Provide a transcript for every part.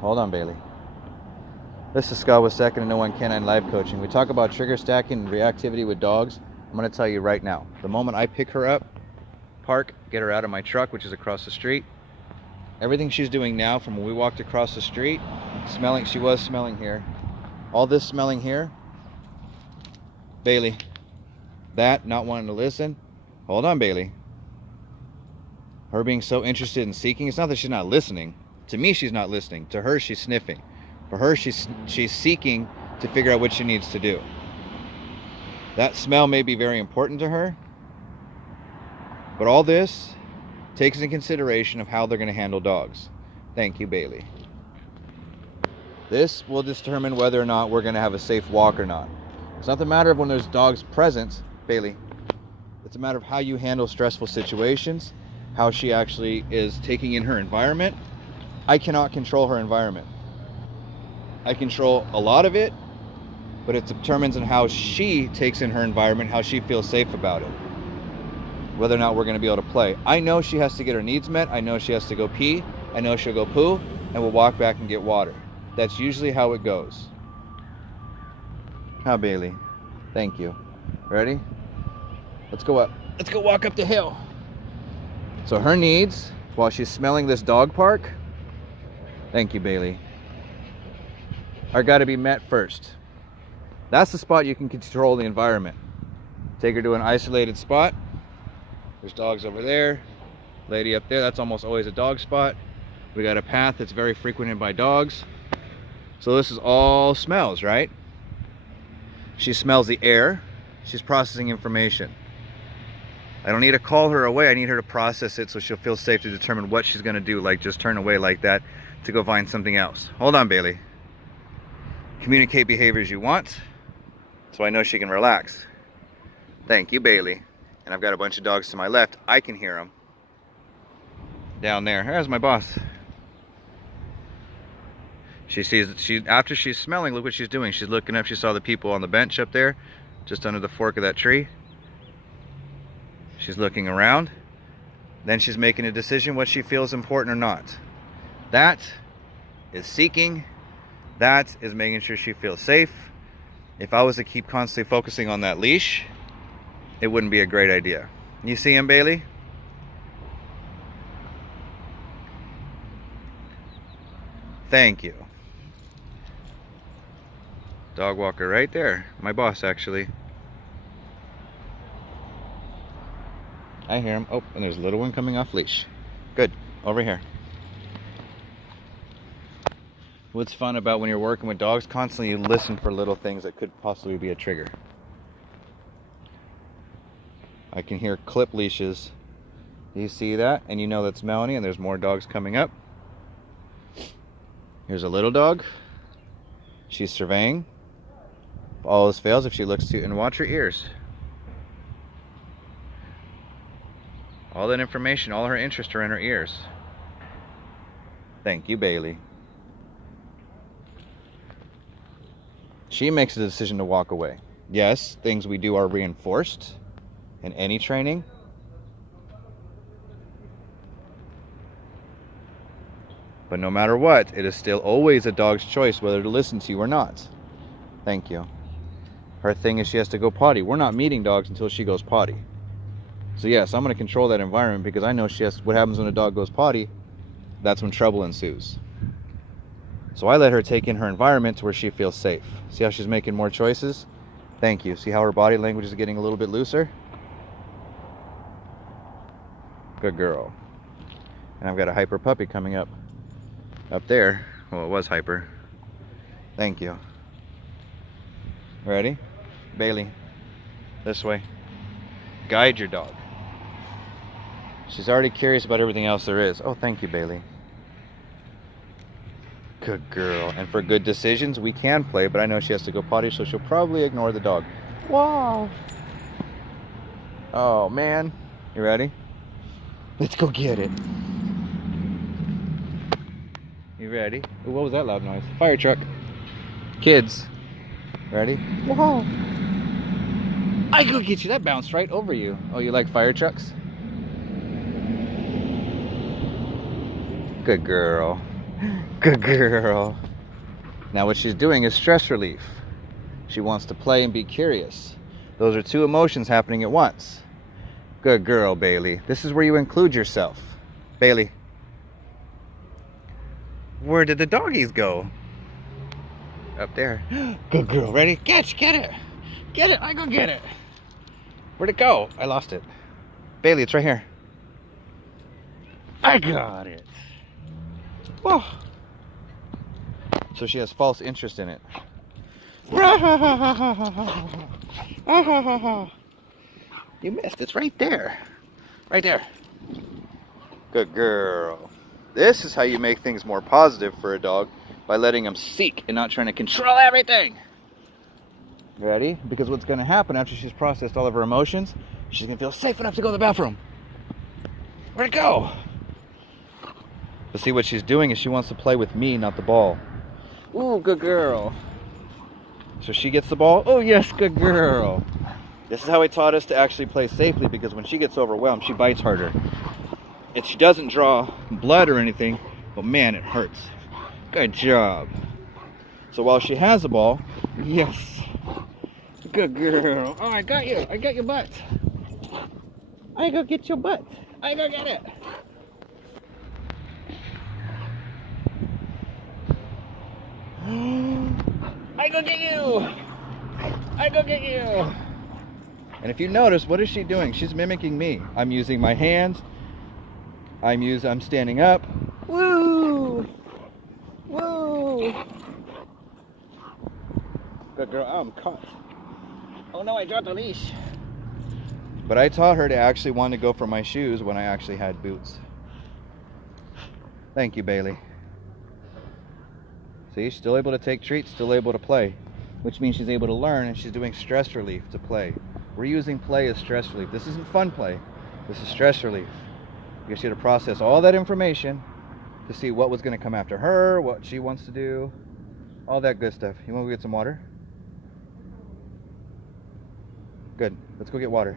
Hold on, Bailey. This is Scott with Second to No One Canine Life Coaching. We talk about trigger stacking and reactivity with dogs. I'm going to tell you right now. The moment I pick her up, park, get her out of my truck, which is across the street, everything she's doing now from when we walked across the street, smelling, she was smelling here. All this smelling here, Bailey, that, not wanting to listen. Hold on, Bailey. Her being so interested in seeking, it's not that she's not listening. To me, she's not listening. To her, she's sniffing. For her, she's seeking to figure out what she needs to do. That smell may be very important to her, but all this takes into consideration of how they're going to handle dogs. Thank you, Bailey. This will determine whether or not we're going to have a safe walk or not. It's not the matter of when there's dogs present, Bailey. It's a matter of how you handle stressful situations, how she actually is taking in her environment. I cannot control her environment. I control a lot of it, but it determines on how she takes in her environment, how she feels safe about it, whether or not we're going to be able to play. I know she has to get her needs met. I know she has to go pee. I know she'll go poo, and we'll walk back and get water. That's usually how it goes. How, Bailey? Thank you. Ready? Let's go up. Let's go walk up the hill. So her needs, while she's smelling this dog park, thank you, Bailey, are got to be met first. That's the spot you can control the environment. Take her to an isolated spot. There's dogs over there, lady up there. That's almost always a dog spot. We got a path that's very frequented by dogs. So this is all smells, right? She smells the air. She's processing information. I don't need to call her away. I need her to process it so she'll feel safe to determine what she's going to do, like just turn away like that to go find something else. Hold on, Bailey. Communicate behaviors you want so I know she can relax. Thank you, Bailey. And I've got a bunch of dogs to my left. I can hear them down there. There's my boss. She sees, after she's smelling, look what she's doing. She's looking up. She saw the people on the bench up there, just under the fork of that tree. She's looking around. Then she's making a decision what she feels important or not. That is seeking. That is making sure she feels safe. If I was to keep constantly focusing on that leash, it wouldn't be a great idea. You see him, Bailey? Thank you. Dog walker right there. My boss, actually. I hear him. Oh, and there's a little one coming off leash. Good. Over here. What's fun about when you're working with dogs, constantly you listen for little things that could possibly be a trigger. I can hear clip leashes. You see that? And you know that's Melanie, and there's more dogs coming up. Here's a little dog. She's surveying. If all else fails, if she looks to, and watch her ears. All that information, all her interests are in her ears. Thank you, Bailey. She makes a decision to walk away. Yes, things we do are reinforced in any training. But no matter what, it is still always a dog's choice whether to listen to you or not. Thank you. Her thing is she has to go potty. We're not meeting dogs until she goes potty. So yes, I'm going to control that environment because I know what happens when a dog goes potty. That's when trouble ensues. So I let her take in her environment to where she feels safe. See how she's making more choices? Thank you. See how her body language is getting a little bit looser? Good girl. And I've got a hyper puppy coming up there. Well, it was hyper. Thank you. Ready? Bailey, this way. Guide your dog. She's already curious about everything else there is. Oh, thank you, Bailey. Good girl. And for good decisions, we can play, but I know she has to go potty, so she'll probably ignore the dog. Wow. Oh, man. You ready? Let's go get it. You ready? Ooh, what was that loud noise? Fire truck. Kids. Ready? Whoa. I could get you. That bounced right over you. Oh, you like fire trucks? Good girl. Good girl. Now what she's doing is stress relief. She wants to play and be curious. Those are two emotions happening at once. Good girl, Bailey. This is where you include yourself. Bailey. Where did the doggies go? Up there. Good girl. Ready? Get it. Get it. I go get it. Where'd it go? I lost it. Bailey, it's right here. I got it. Whoa. So she has false interest in it. You missed. It's right there. Right there. Good girl. This is how you make things more positive for a dog, by letting them seek and not trying to control everything. Ready? Because what's going to happen after she's processed all of her emotions, she's going to feel safe enough to go to the bathroom. Where'd it go? But see, what she's doing is she wants to play with me, not the ball. Ooh, good girl. So she gets the ball. Oh, yes, good girl. This is how he taught us to actually play safely, because when she gets overwhelmed, she bites harder. And she doesn't draw blood or anything, but man, it hurts. Good job. So while she has the ball, yes. Good girl. Oh, I got you. I got your butt. I go get your butt. I go get it. I go get you. I go get you. And if you notice, what is she doing? She's mimicking me. I'm using my hands. I'm standing up. Woo! Woo! Good girl. Oh, I'm caught. Oh no, I dropped the leash. But I taught her to actually want to go for my shoes when I actually had boots. Thank you, Bailey. See, she's still able to take treats, still able to play, which means she's able to learn, and she's doing stress relief to play. We're using play as stress relief. This isn't fun play. This is stress relief. You get you to process all that information to see what was going to come after her, what she wants to do, all that good stuff. You want to go get some water? Good. Let's go get water.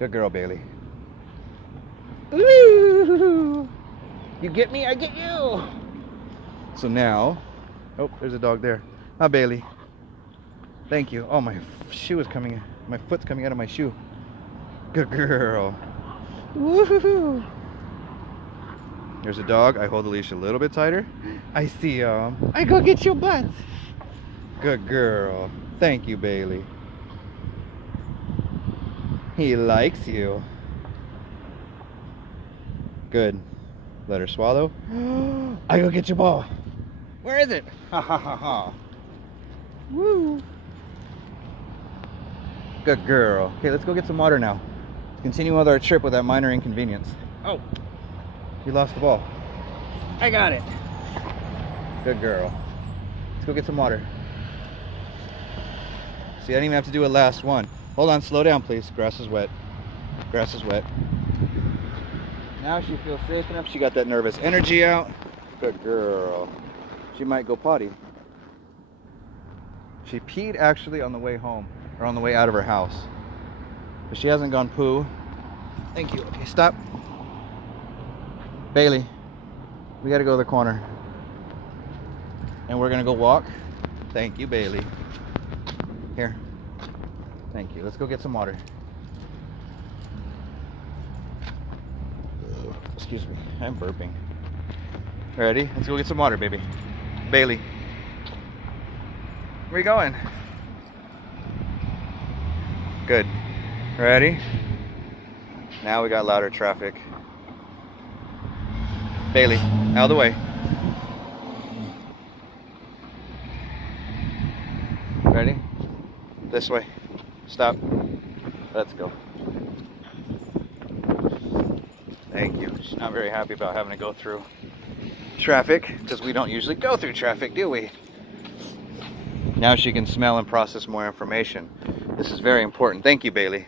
Good girl, Bailey. Ooh! You get me, I get you. So now, oh, there's a dog there. Hi, Bailey. Thank you. Oh, my shoe is coming in. My foot's coming out of my shoe. Good girl. Woohoo! There's a dog. I hold the leash a little bit tighter. I see I go get your butt. Good girl. Thank you, Bailey. He likes you. Good. Let her swallow. I go get your ball. Where is it? Ha ha ha ha. Woo. Good girl. Okay, let's go get some water now. Let's continue with our trip with that minor inconvenience. Oh, you lost the ball. I got it. Good girl. Let's go get some water. See, I didn't even have to do a last one. Hold on, slow down, please. Grass is wet. Grass is wet. Now she feels safe enough. She got that nervous energy out. Good girl. She might go potty. She peed actually on the way home, or on the way out of her house. But she hasn't gone poo. Thank you. Okay, stop. Bailey, we gotta go to the corner. And we're gonna go walk. Thank you, Bailey. Here. Thank you. Let's go get some water. Excuse me, I'm burping. Ready? Let's go get some water, baby. Bailey. Where you going? Good. Ready? Now we got louder traffic. Bailey, out of the way. Ready? This way. Stop. Let's go. Thank you. She's not very happy about having to go through traffic, because we don't usually go through traffic, do we? Now she can smell and process more information. This is very important. Thank you, Bailey.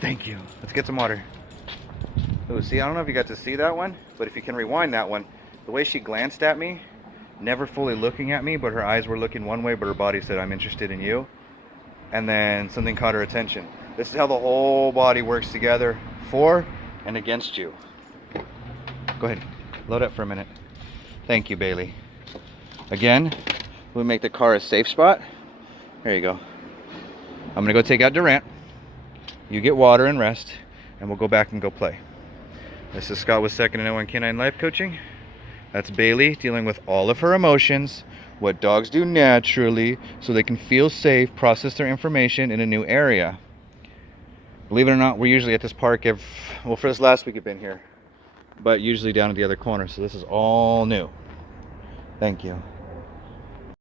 Thank you. Let's get some water. Oh, see, I don't know if you got to see that one, but if you can rewind that one, the way she glanced at me, never fully looking at me, but her eyes were looking one way, but her body said, I'm interested in you. And then something caught her attention. This is how the whole body works together for and against you. Go ahead. Load up for a minute. Thank you, Bailey. Again, we'll make the car a safe spot. There you go. I'm gonna go take out Durant. You get water and rest, and we'll go back and go play. This is Scott with Second and 01 Canine Life Coaching. That's Bailey dealing with all of her emotions, what dogs do naturally so they can feel safe, process their information in a new area. Believe it or not, we're usually at this park for this last week I've been here, but usually down at the other corner, so this is all new. Thank you.